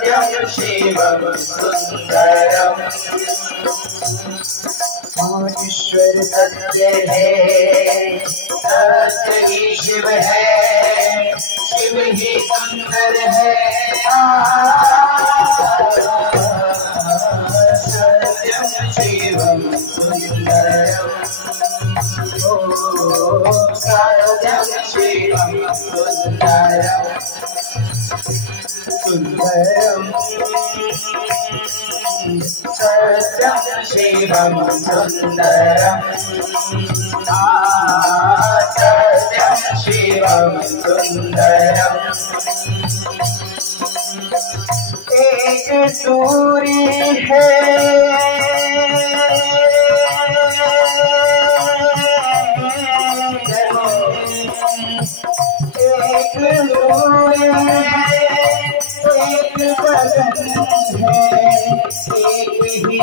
सत्यं शिवं सुंदरम। ईश्वर सत्य है, सत्य ही शिव है, शिव ही सुंदर है। सत्यं शिवं सुंदरम, सत्यं शिवं सुंदरम, सुंदरम सत्यं शिवं सुंदरम। सत्यं शिवं सुंदरम। एक सूरी है, एक सूरी है, एक बदन है, एक ही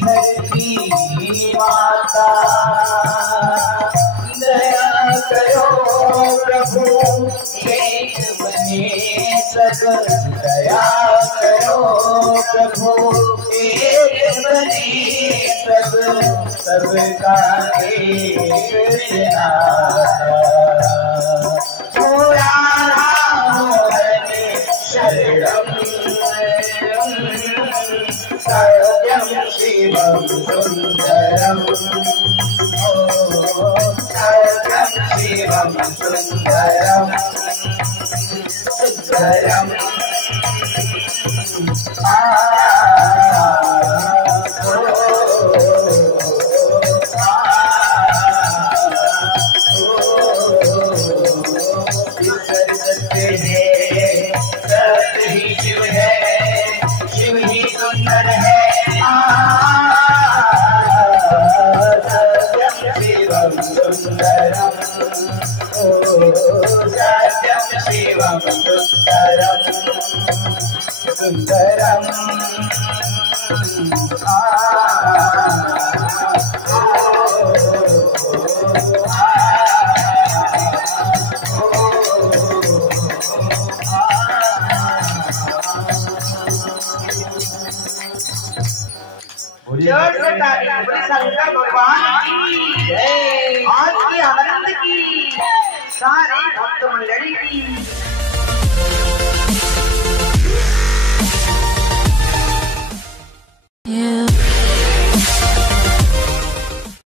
धरती माता। दया करो प्रभु एक बने सब, दया करो प्रभु एक बने सब, सबका एक शरणम। सत्यं शिवं सुंदरम, सत्यं शिवं सुंदरम, सुंदरम। सत्य ही शिव है, शिव ही सुंदर है। सत्यं शिवं सुंदरम, सत्यं शिवं सुंदरम, सुंदरम। शंकर भगवान की जय। आज की आनंद की सारे भक्त मंडली की।